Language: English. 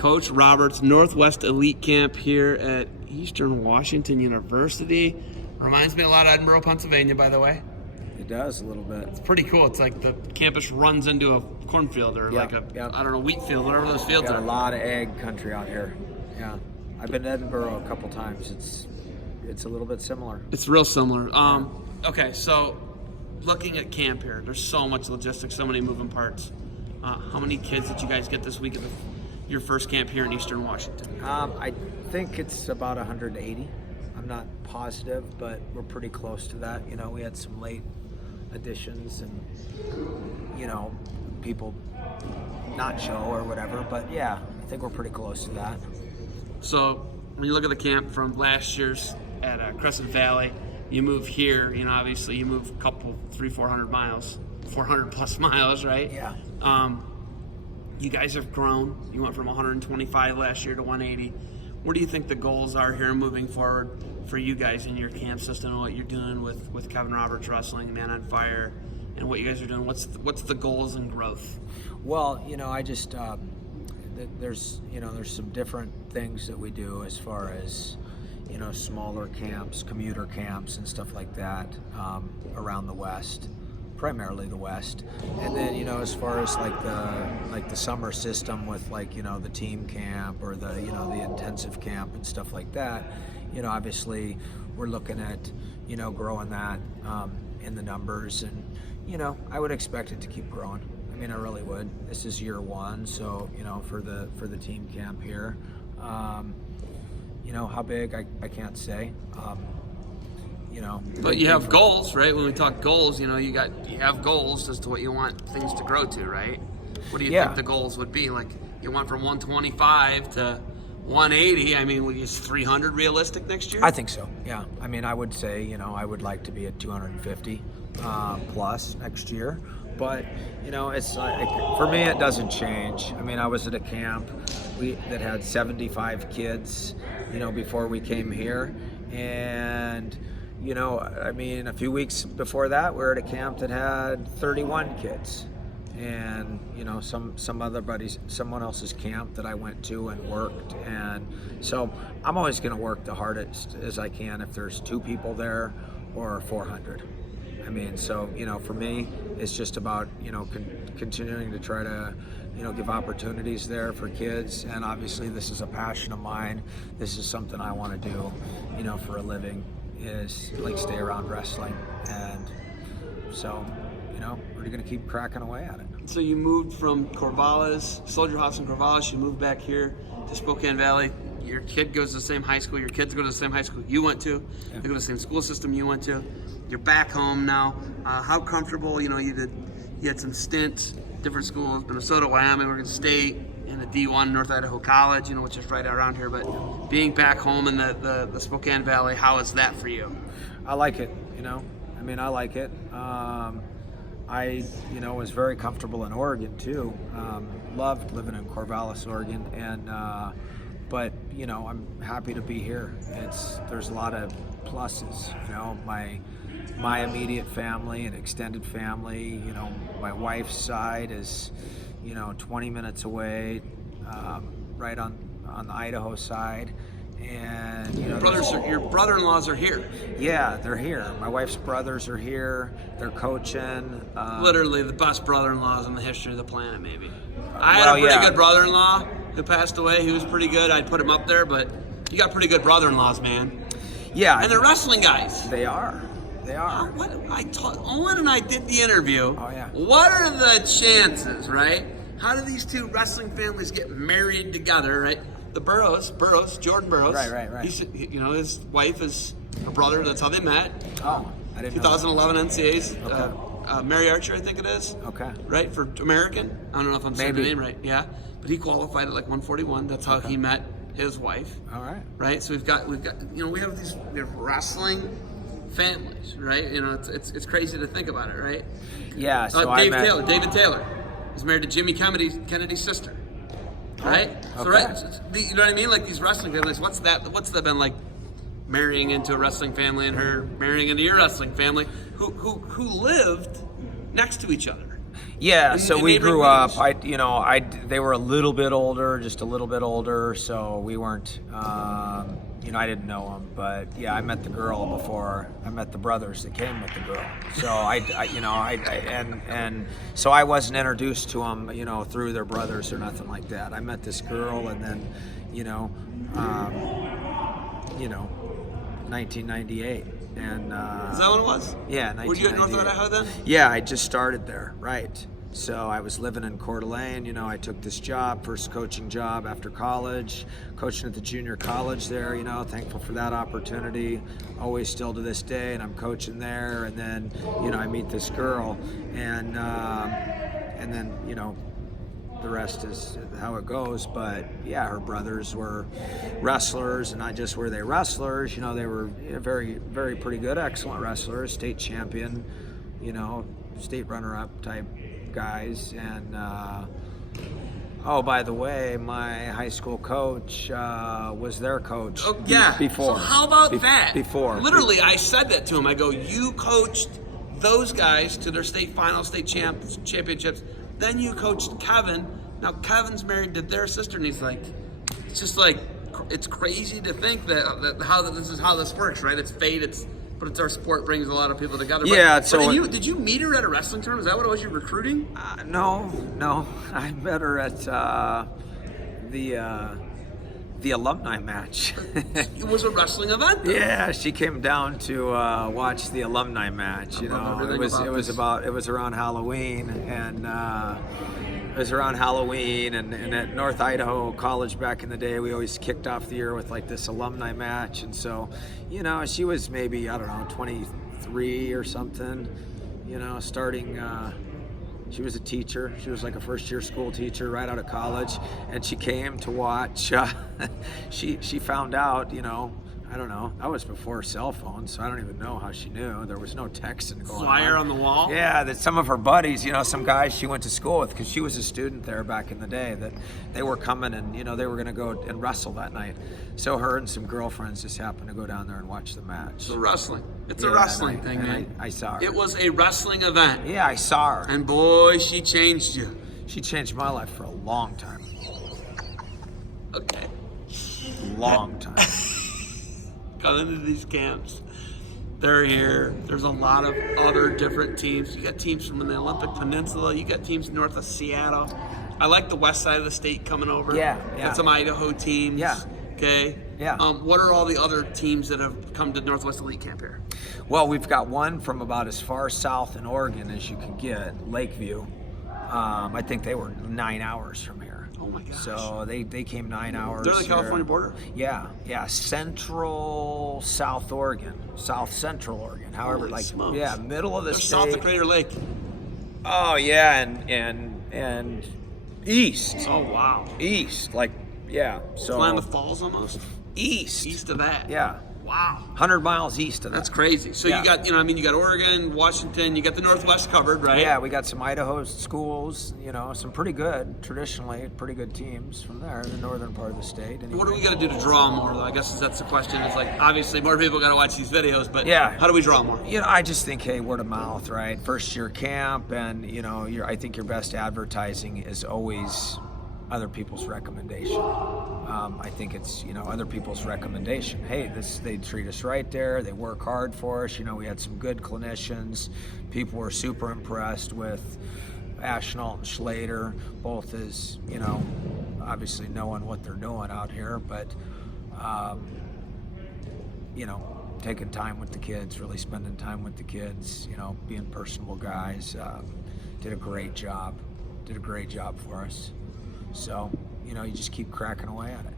Coach Roberts, Northwest Elite Camp here at Eastern Washington University. Reminds me a lot of Edinburgh, Pennsylvania, by the way. It does a little bit. It's pretty cool. It's like the campus runs into a cornfield or I don't know, wheat field, whatever those fields Got are. a lot of ag country out here. Yeah, I've been to Edinburgh a couple times. It's a little bit similar. It's real similar. Okay, so looking at camp here, there's so much logistics, so many moving parts. How many kids did you guys get this week at your first camp here in Eastern Washington? I think it's about 180. I'm not positive, but we're pretty close to that. You know, we had some late additions and, you know, people not show or whatever, but yeah, I think we're pretty close to that. So when you look at the camp from last year's at Crescent Valley, you move here, you know, obviously you move a couple, 300-400 miles, 400 plus miles, right? Yeah. You guys have grown. You went from 125 last year to 180. What do you think the goals are here moving forward for you guys in your camp system and what you're doing with Kevin Roberts Wrestling, Man on Fire, and what you guys are doing? What's the goals and growth? Well, you know, I just there's some different things that we do as far as, you know, smaller camps, commuter camps, and stuff like that around the West, primarily the West. And then, you know, as far as like the summer system with, like, you know, the team camp or the, you know, the intensive camp and stuff like that, you know, obviously we're looking at, you know, growing that in the numbers, and, you know, I would expect it to keep growing. I mean, I really would. This is year one, so, you know, for the team camp here. You know, how big, I can't say. You know, but you have goals, right? When we talk goals, you know, you have goals as to what you want things to grow to, right? What do you think the goals would be? Like, you went from 125 to 180. I mean, is 300 realistic next year? I think so, yeah. I mean, I would say, you know, I would like to be at 250 plus next year. But, you know, it's like, for me, it doesn't change. I mean, I was at a camp that had 75 kids, you know, before we came here. And, you know, I mean, a few weeks before that, we were at a camp that had 31 kids. And, you know, someone else's camp that I went to and worked. And so I'm always going to work the hardest as I can if there's 2 people there or 400. I mean, so, you know, for me, it's just about, you know, continuing to try to, you know, give opportunities there for kids. And obviously this is a passion of mine. This is something I want to do, you know, for a living, is like stay around wrestling. And so, you know, we're going to keep cracking away at it. So you moved from Corvallis, Soldier House in Corvallis, you moved back here to Spokane Valley. Your kid goes to the same high school, your kids go to the same high school you went to, they go to the same school system you went to. You're back home now. How comfortable, you know, you had some stints, different schools, Minnesota, Wyoming, Oregon State, and the D1 North Idaho College, you know, which is right around here. But being back home in the Spokane Valley, how is that for you? I like it, you know. I mean, I like it. I, you know, was very comfortable in Oregon too. Loved living in Corvallis, Oregon, and but, you know, I'm happy to be here. There's a lot of pluses, you know. My immediate family and extended family, you know, my wife's side is, you know, 20 minutes away, right on the Idaho side. And, you know, your brother-in-laws are here. Yeah, they're here. My wife's brothers are here. They're coaching. Literally the best brother-in-laws in the history of the planet, maybe. I had a pretty good brother-in-law who passed away. He was pretty good. I'd put him up there, but you got pretty good brother-in-laws, man. Yeah. And they're wrestling guys. They are. They are. Owen and I did the interview. Oh, yeah. What are the chances, right? How do these two wrestling families get married together, right? The Burrows, Jordan Burrows. Right. You know, his wife is her brother. That's how they met. Oh, I didn't know 2011 NCAAs. Okay. Mary Archer, I think it is. Okay. Right, for American. I don't know if I'm saying the name right. Yeah, but he qualified at like 141. That's how he met his wife. All right. Right. So we've got you know, we have wrestling families, right? You know, it's crazy to think about it, right? Yeah. So David Taylor is married to Jimmy Kennedy's sister, right? Okay. So you know what I mean? Like these wrestling families. What's that been like? Marrying into a wrestling family and her marrying into your wrestling family, who lived next to each other. Yeah, In- so in we neighboring grew up. communities? They were a little bit older, just a little bit older. So we weren't, I didn't know them, but yeah, I met the girl before I met the brothers that came with the girl. So so I wasn't introduced to them, through their brothers or nothing like that. I met this girl, and then, 1998. And Is that what it was? yeah, Were you at North 1998. Idaho then? Yeah, I just started there, right. So I was living in Coeur d'Alene. I took this job, first coaching job after college, coaching at the junior college there, thankful for that opportunity, always still to this day, and I'm coaching there. And then, I meet this girl, and then, the rest is how it goes. But yeah, her brothers were wrestlers, and not just were they wrestlers, they were very, very pretty good, excellent wrestlers, state champion, state runner-up type guys. And oh, by the way, my high school coach was their coach. Oh, yeah. Before. So how about that? Before. Literally, I said that to him. I go, you coached those guys to their state finals, state championships. Then you coached Kevin. Now Kevin's married to their sister, and he's like, it's just like, it's crazy to think that this is how this works, right? It's fate. But it's our sport, brings a lot of people together. Yeah. Did you meet her at a wrestling tournament? Is that what it was? You recruiting? No. I met her at the alumni match. It was a wrestling event, though. Yeah, she came down to watch the alumni match. It was around Halloween, and and at North Idaho College back in the day, we always kicked off the year with like this alumni match. And so, she was maybe, I don't know, 23 or something, starting. She was a teacher. She was like a first-year school teacher right out of college, and she came to watch. She found out, I don't know. That was before cell phones, so I don't even know how she knew. There was no texting going on. Flyer on the wall? Yeah, that some of her buddies, some guys she went to school with, because she was a student there back in the day, that they were coming and, they were going to go and wrestle that night. So her and some girlfriends just happened to go down there and watch the match. So wrestling. It's a Yeah, wrestling thing, man. I saw her. It was a wrestling event. Yeah, I saw her. And boy, she changed you. She changed my life for a long time. Okay. Long time. Coming into these camps. They're here. There's a lot of other different teams. You got teams from the Olympic Peninsula. You got teams north of Seattle. I like the west side of the state coming over. Yeah. Got some Idaho teams. Yeah. Okay. Yeah. What are all the other teams that have come to Northwest Elite Camp here? Well, we've got one from about as far south in Oregon as you can get, Lakeview. I think they were 9 hours from here. Oh my gosh. So they came 9 hours. They're the here. California border. Yeah. Central South Oregon, South Central Oregon. However, Holy smokes. middle of the They're state. south of Crater Lake. Oh yeah, and east. Oh wow. East, so Klamath Falls almost. east. East of that. Yeah. Wow. 100 miles east of that. That's crazy. So Yeah. you got, you got Oregon, Washington, you got the Northwest covered, right? Yeah, we got some Idaho schools, some pretty good, traditionally, pretty good teams from there, the northern part of the state. What do we got to do to draw more, though? I guess that's the question. It's like, obviously, more people got to watch these videos, but Yeah. how do we draw more? I just think, hey, word of mouth, right? First year camp, and I think your best advertising is always other people's recommendation. I think it's other people's recommendation. Hey, they treat us right there. They work hard for us. We had some good clinicians. People were super impressed with Ashnault and Schlater, both as obviously knowing what they're doing out here, but taking time with the kids, really spending time with the kids. Being personable guys. Did a great job for us. So, you just keep cracking away at it.